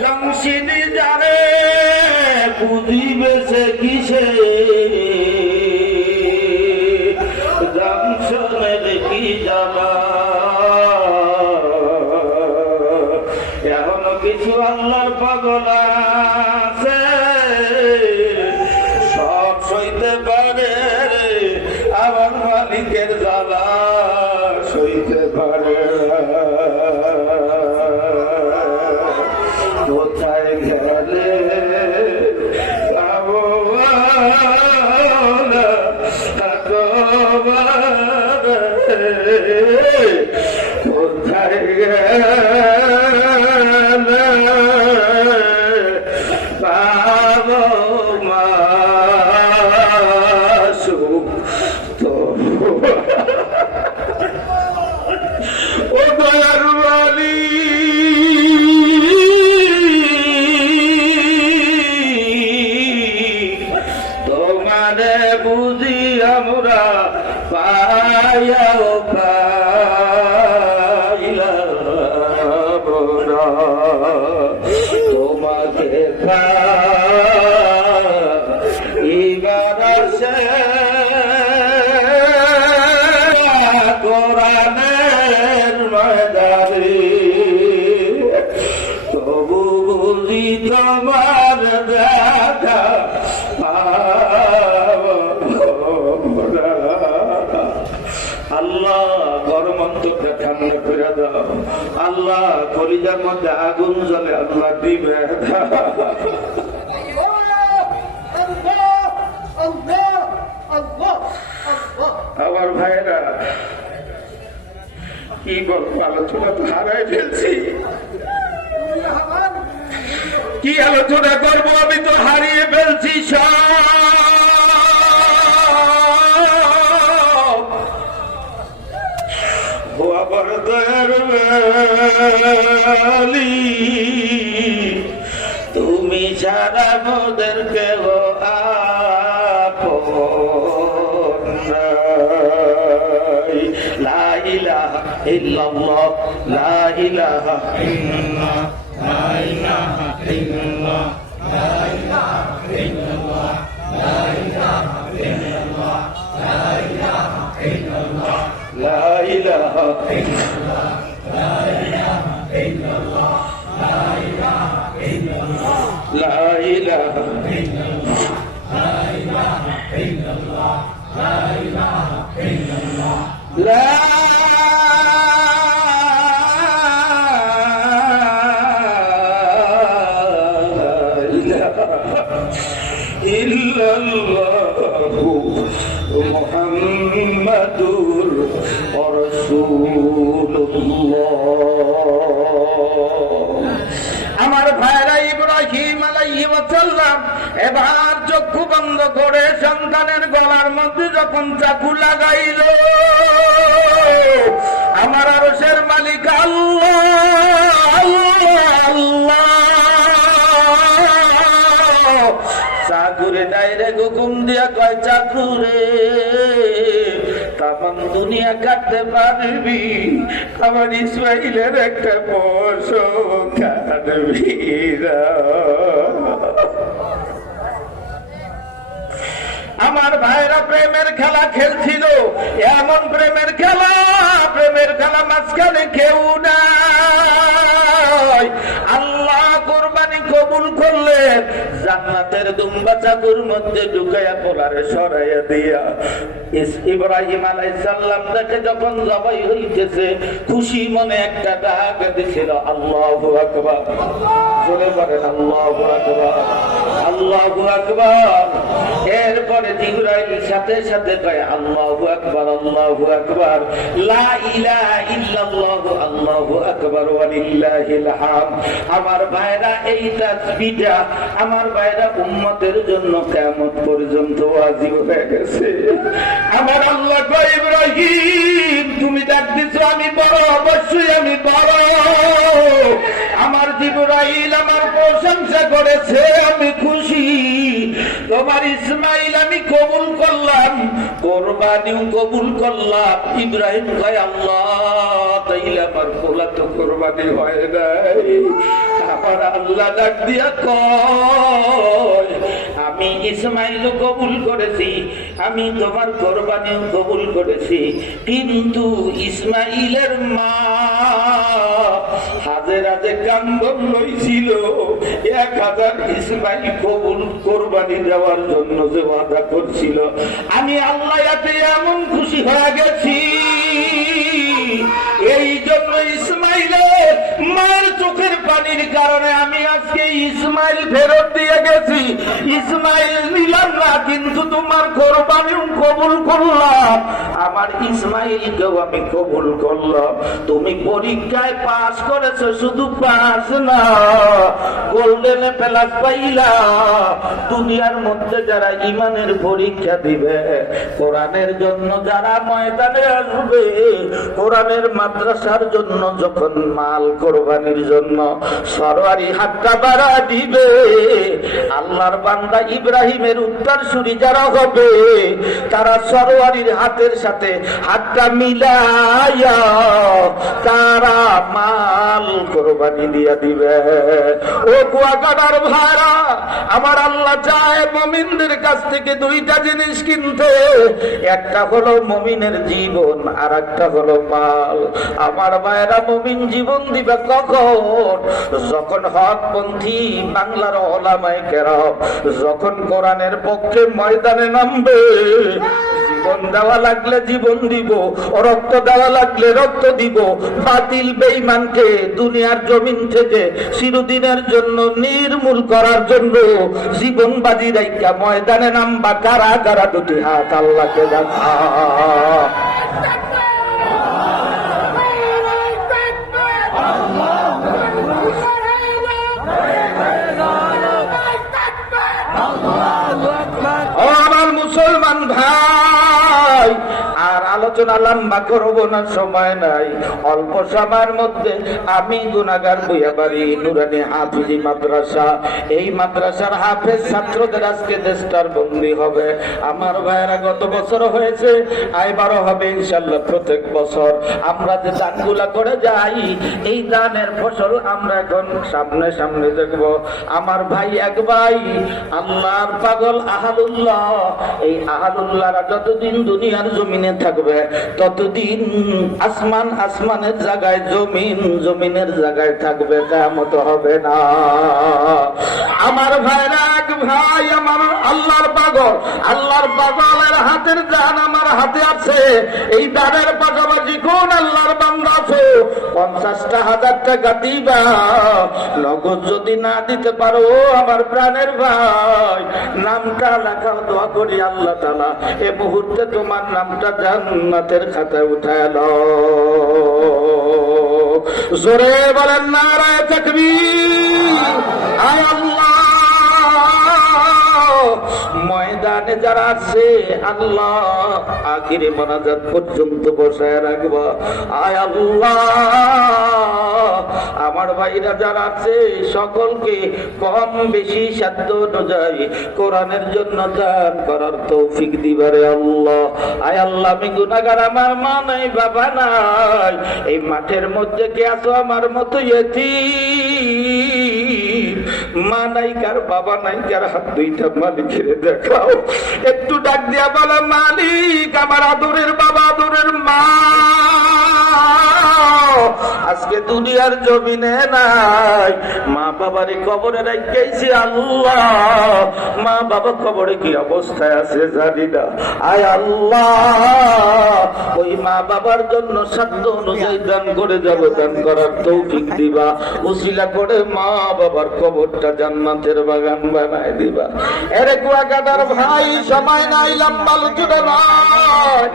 জামশিদি জানে বুঝিবে সে কিসে জামশনের কি জানা এখনো কিছু আল্লাহর পাগল আছে সব সইতে পারে আমার মালিকের জ্বালা সইতে পারে কোথায় গেলে কোথায় গেলে পাব মাসুক তো ও দয়ার তোমারে বুঝি আমরা পাইয়াও পাইলাম না তোমাকে ইবাদতে কোরআনের ময়দানে তবু বুঝি তোমার দেখা আল্লাহ গরম অন্তরটা ঠান্ডা করে দাও আল্লাহ কলিজার মধ্যে আগুন জ্বলে আল্লাহ দিবে আমার ভাইরা কি বলবো আলোচনা তো হারাই ফেলছি কি আলোচনা করবো আমি তো হারিয়ে ফেলছি ও আবার দয়ার মালি তুমি ছাড়া মোদের কেহ আপন নাই লা ইলাহা ইল্লাল্লাহ লা ইলাহা ইল্লাল্লাহ লা ইলাহা ইল্লাল্লাহ লা ইলাহা ইল্লাল্লাহ লা ইলাহা ইল্লাল্লাহ লা ইলাহা ইল্লাল্লাহ লা ইলাহা ইল্লাল্লাহ লা ইলাহা ইল্লাল্লাহ লা ইলাহা ইল্লাল্লাহ লা ইলাহা ইল্লাল্লাহ লা ইলাহা ইল্লাল্লাহ লা ইলাহা ইল্লাল্লাহ লা ইল্লাল্লাহু মুহাম্মাদুর রাসূলুল্লাহ আমার ভাইরা ইব্রাহিম আলাইহিস সালাম এবার চক্ষু বন্ধ করে সন্তানের গলার মধ্যে যখন চাকু লাগাইল আমার আরশের মালিক আল্লাহ আল্লাহ চাকুরে ডাইরেক্ট হুকুম দিয়া কয় চাকুরে তামাম দুনিয়া কাটতে পারবি আমার ইসমাইলের একটা পশু কাটবি আমার ভাইরা প্রেমের খেলা খেলছিল এমন প্রেমের খেলা মাঝখানে কেউ নাই আল্লাহ কোরবানি কবুল করলেন জান্নাতের দুম্বা চাকুর মধ্যে ঢুকাইয়া পোলারে সরাইয়া দিয়া ইব্রাহিম আলাইহিস সালাম তাকে যখন জবাই হইতেছে খুশি মনে একটা ডাক দিছিল আল্লাহু আকবার জোরে বলেন আল্লাহু আকবার আল্লাহু আকবার এরপরে জিবরাইল সাথে সাথে কয় আল্লাহু আকবার লা ইলাহা ইল্লাল্লাহ আল্লাহু আকবার ওয়া লিল্লাহিল হামদ আমার ভাইরা এই তাসবিহটা আমার ভাইরা উম্মতের জন্য কিয়ামত পর্যন্ত ওয়াজিব হয়ে গেছে আমার আল্লাহ কয় ইব্রাহিম তুমি ডাক দিছো আমি বড় অবশ্যই আমি বড় আমার জিবরাইল আমার প্রশংসা করেছে আমি খুশি তোমার ইসমাইল আমি কবুল করলাম কোরবানিও কবুল করলাম। ইব্রাহিম কয় আল্লাহ তাইলে আমার পোলা তো কোরবানি হয় নাই। আমার আল্লাহ ডাক দিয়া কয় আমি ইসমাইলও কবুল করেছি, আমি তোমার কোরবানিও কবুল করেছি, কিন্তু ইসমাইলের মা হাজেরা যে কান্দন লইছিল 1000 ইসমাইল কবুল কোরবানি দেওয়ার জন্য যে ওয়াদা করছিল, আমি আল্লাহ এতে এমন খুশি হয়ে গেছি। এই জন্য ইসমাইলের মায়ের চোখের পানির কারণে আমি আজকে ইসমাইল ফেরত দিয়ে গেছি। ইসমাইল নিলাম না, কিন্তু তোমার কোরবানিও কবুল করলাম, আমার ইসমাইলকেও আমি কবুল করলাম। তুমি পরীক্ষায় পাস করেছো, শুধু পাস না, গোল্ডেন প্লাস পাইলা। দুনিয়ার মধ্যে যারা ইমানের পরীক্ষা দিবে, কোরআনের জন্য যারা ময়দানে আসবে, কোরআনের মাদ্রাসার জন্য যখন মাল কোরবানির জন্য সরওয়ারি হাতটা বাড়া দিবে, আল্লাহর বান্দা ইব্রাহিমের উত্তরসূরি যারা হবে, তারা সরওয়ারির হাতের সাথে হাতটা মিলাইয়া তারা মাল কোরবানি দিয়া দিবে। ও কুয়াকাটার ভাইরা, আমার আল্লাহ চায় মুমিনদের কাছ থেকে দুইটা জিনিস কিনতে, একটা হলো মুমিনের জীবন, আর একটা হলো মাল। আমার ভাইরা, মুমিন জীবন দিবে কখন? যখন হকপন্থী বাংলার ওলামায়ে কেরাম যখন কোরআনের পক্ষে ময়দানে নামবে। জীবন দেওয়া লাগলে জীবন দিব, রক্ত দেওয়া লাগলে রক্ত দিব। বাতিল বেঈমানকে দুনিয়ার জমিন থেকে চিরদিনের জন্য নির্মূল করার জন্য জীবন বাজি রাইখা ময়দানে নামবা কারা কারা? দুটি হাত আল্লাহকে দেখা। আমার মুসলমান ভাই, আর আলোচনা লম্বা করবো না, সময় নাই। অল্প সময়ের মধ্যে আমি গুনাহগার বইয়াবাড়ি নুরানি হাফিজি মাদ্রাসা, এই মাদ্রাসার হাফেজ ছাত্রদের আজকে দেশটার বন্দী হবে। আমার ভাইয়েরা, গত বছর হয়েছে, এবারও হবে ইনশাল্লাহ। প্রত্যেক বছর আমরা যে দানগুলা করে যাই, এই দানের ফসল আমরা এখন সামনে সামনে দেখব। আমার ভাই, এক ভাই আল্লাহর পাগল আহাদুল্লাহ, এই আহাদুল্লাহরা যতদিন দুনিয়ার জমিনে থাকবে, ততদিন আসমান আসমানের জায়গায়, জমিন জমিনের জায়গায় থাকবে, কিয়ামত হবে না। আমার ভাইরা, এক ভাই আমার আল্লাহর পাগল, আল্লাহর পাগলের হাতের জান আমার হাতে আছে। এই দানের পাশাপাশি কোন আল্লাহর বান্দা আছে 50,000 টাকা দিবা। নগদ যদি না দিতে পারো, আমার প্রাণের ভাই, নামটা লেখাও, দোয়া করি আল্লাহ তাআলা এই মুহূর্তে তোমার নামটা জান্নাতের খাতায় উঠায় দাও। জোরে বলেন নারায়ে তাকবীর। আয় আল্লাহ, ময়দানে যারা আছে আল্লাহ, আখিরে মোনাজাত পর্যন্ত বসায় রাখবা। আয় আল্লাহ, আমার ভাইরা যারা আছে সকলকে কম বেশি সাধ্য অনুযায়ী কোরআনের জন্য দান করার তৌফিক দিবারে আল্লাহ। আয় আল্লাহ, আমি গুনাহগার, আমার মা নাই বাবা নাই, এই মাঠের মধ্যে কে আছো আমার মতো ইয়তীম, মা নাই কার, বাবা নাই কার, হাত দুইটা মালিকের দেখাও। একটু ডাক দিয়া বলো, মালিক, আমার আদরের বাবা, আদরের মা আজকে দুনিয়ার জমিনে নাই, মা বাবারে কবরে রেখেছি আল্লাহ, মা বাবা কবরে কি অবস্থায় আছে জানি না। আয় আল্লাহ, ওই মা বাবার জন্য সাধ্য অনুযায়ী দান করে যাব, দান করার তৌফিক দিবা। উসিলা করে মা বাবার কবরটা জান্নাতের বাগান বানায় দিবা। এরে কুয়াকাটার ভাই, সময় নাই, লম্বা আলোচনা নয়,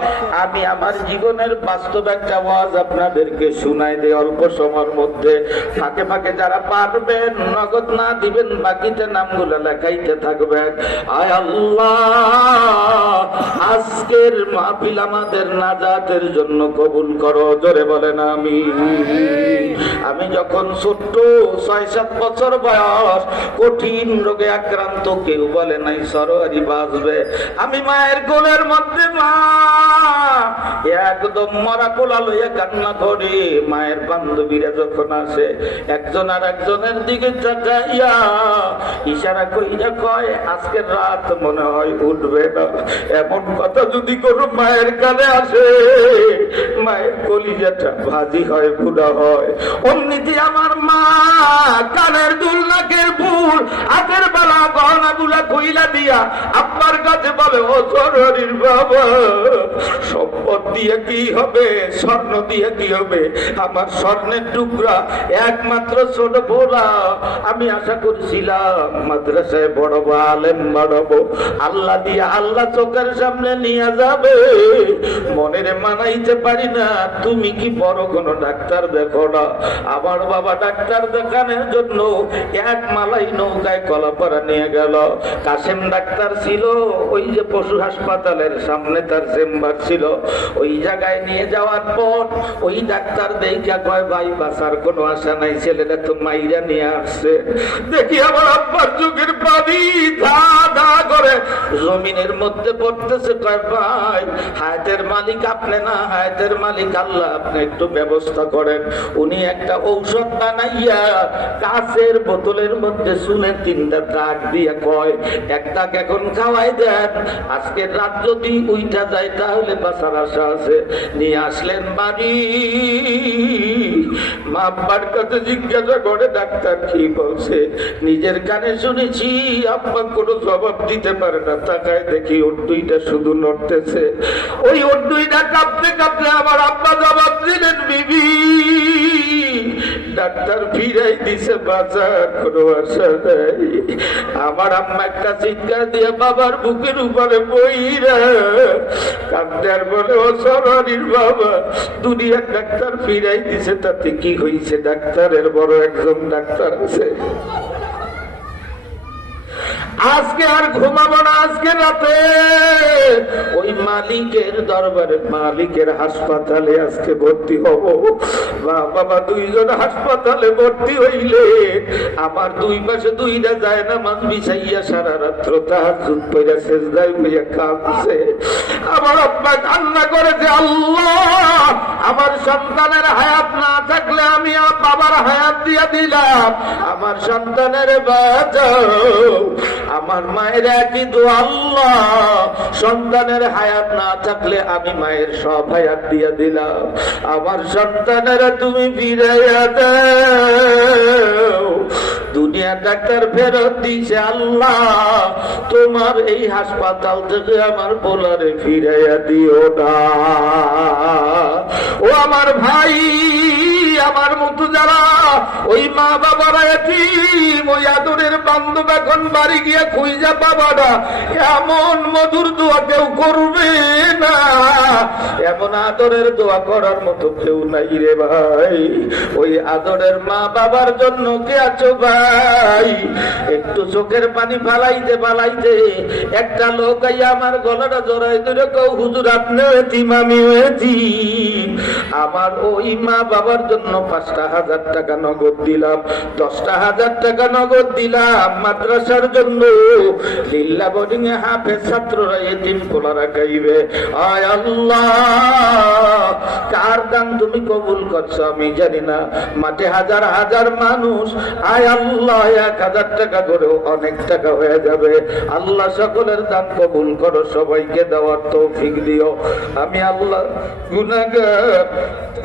আমি আমার জীবনের বাস্তব একটা ওয়াজ আপনাদেরকে শুনি। শুনাই দেয় অল্প সময়ের মধ্যে। ফাঁকে ফাঁকে যারা পারবেন নগদ না দিবেন, বাকিতে নামগুলো লেখাইতে থাকবেন। আয় আল্লাহ, আজকের মাহফিল আমাদের নাজাতের জন্য কবুল করো। জোরে বলেন আমিন। আমি যখন ছোট্ট ৬-৭ বছর বয়স, কঠিন রোগে আক্রান্ত, কেউ বলে নাই সরোয়ারি বাঁচবে। আমি মায়ের কোলের মধ্যে, মা একদম মরা কোলা লইয়া কান্না করে। মায়ের বান্ধবীরা যখন আসে, একজন আর একজনের দিকে তাকাইয়া ইশারা কইরা কয়, আজকের রাত মনে হয় উঠবে না। এমন কথা যদি কোনো মায়ের কানে আসে, মায়ের কলিজাটা ভাজি হয়, বুড়া হয়। অমনিতে আমার মা কানের দুল, নাকের ফুল, হাতের বেলা গহনা গুলা কইলা দিয়া আপনার কাছে বলে, ও সরোয়ারির বাবা, সম্পদ দিয়ে কি হবে, স্বর্ণ দিয়ে কি হবে? আমার স্বর্ণের টুকরা একমাত্র ছোট বোরা। আমি আশা করছিলাম মাদ্রাসায় বড় আলেম বাড়াবো, আল্লাহ দিয়ে আল্লাহ চোখের সামনে নিয়ে যাবে। মনের মানাইতে পারি না। তুমি কি বড় কোনো ডাক্তার দেখো না? আমার বাবা ডাক্তার দেখানোর জন্য এক মালাই নৌকায় কলাপাড়া নিয়ে গেল। কাসেম ডাক্তার ছিল, ওই যে পশু হাসপাতালের সামনে তার চেম্বার ছিল। ওই জায়গায় নিয়ে যাওয়ার পর ওই ডাক্তার দেখা কয়, ভাই বাঁচার কোনো আশা নাই, ছেলেটা তো মাইরা নিয়ে আসছে। দেখি আমার আব্বার চোখের পানি ধা ধা করে জমিনের মধ্যে পড়তেছে। কয়, ভাই হায়াতের মালিক আপনি না, হায়াতের মালিক আল্লাহ, আপনি একটু ব্যবস্থা করেন। উনি একটা ঔষধ বানাইয়া কাঁচের বোতলের মধ্যে শুনে 3টা দাগ দিয়ে কয়, এক দাগ এখন খাওয়াই দেন, আজকের রাত যদি উইটা যায় তাহলে বাঁচার আশা আছে। নিয়ে আসলেন বাড়ি। মা আব্বার কাছে জিজ্ঞাসা করে, ডাক্তার কি বলছে? নিজের কানে শুনেছি, আব্বা কোনো জবাব দিতে পারে না। তাকায় দেখি ওর 2টা শুধু নড়তেছে। ওই ওর 2টা কাঁপতে কাঁপতে আমার আব্বা জবাব দিলেন, বিবি ডাক্তার ফিরাই দিছে, বাঁচার কোনো আশা নাই। আমার আম্মা একটা চিৎকার দিয়ে বাবার বুকের উপরে বইরা কাঁদতে আর বলে, ও সরোয়ারির বাবা, দুনিয়ার ডাক্তার ফিরাই দিছে, তাতে কি হয়েছে? ডাক্তারের বড় একজন ডাক্তার আছে। আজকে আর ঘুমাবো না, আজকে রাতে ওই মালিকের দরবারে, মালিকের হাসপাতালে আজকে ভর্তি হব। বাবা 2জন হাসপাতালে ভর্তি হইলে আমার 2 পাশে 2টা যায় না, মাছ বিছাইয়া সারা রাত্র তাহাজ্জুদ পড়া সেজদায় হইয়া কাঁদছে। আমার আব্বা কান্না করেছে, আল্লাহ আমার সন্তানের হায়াত না থাকলে আমি বাবার হায়াত দিয়া দিলাম, আমার সন্তানের বাঁচাও। আমার মায়ের একই দোয়া, আল্লাহ সন্তানের হায়াত না থাকলে আমি মায়ের সব হায়াত দিয়ে দিলাম, আমার সন্তানের তুমি ফিরাইয়া দাও। দুনিয়া ডাক্তার ফেরত দিছে, আল্লাহ তোমার এই হাসপাতাল থেকে আমার পোলারে ফিরাইয়া দিও না। ও আমার ভাই, আমার মতো যারা ওই মা বাবারা এতিম, ওই আদরের বান্ধব এখন বাড়ি গিয়ে খুঁজা বাবারা, এমন মধুর দোয়া কেউ করবে না, এমন আদরের দোয়া করার মতো কেউ নাই রে ভাই। ওই আদরের মা বাবার জন্য কে আছো ভাই? একটু চোখের পানি ফালাইতে ফালাইতে একটা লোক আইয়া আমার গলাটা জড়াই ধরে কও, হুজুর আপনিও এতিম আমিও এতিম। আমার ওই মা বাবার জন্য 5,000 টাকা নগদ দিলাম, 10,000 টাকা নগদ দিলাম মাদ্রাসার জন্য। লিল্লাহ বোর্ডিং এ হাফেজ ছাত্ররা এতিম পোলারা খাইবে। আয় আল্লাহ, কার দান তুমি কবুল করছো আমি জানি না, মাঠে হাজার হাজার মানুষ। আয় আল্লাহ, 1,000 টাকা করেও অনেক টাকা হয়ে যাবে। আল্লাহ সকলের দান কবুল করো, সবাইকে দেওয়ার তৌফিক দিও। আমি আল্লাহ গুনাহগার,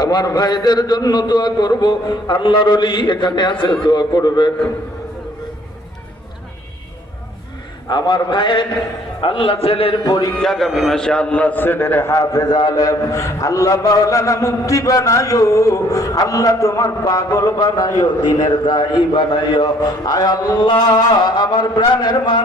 আমার ভাইদের জন্য দোয়া করব। আল্লাহর ওলি এখানে আছে, দোয়া করবেন। আমার ভাইয়ের আল্লাহ ছেলের পরীক্ষা আগামী মাসে, আল্লাহ ছেলের হাফেজ আলেম, আল্লাহ মাওলানা মুফতি বানাইও, আল্লাহ তোমার পাগল বানাইও, দিনের দায়ী বানাইও। আয় আল্লাহ আমার প্রাণের মান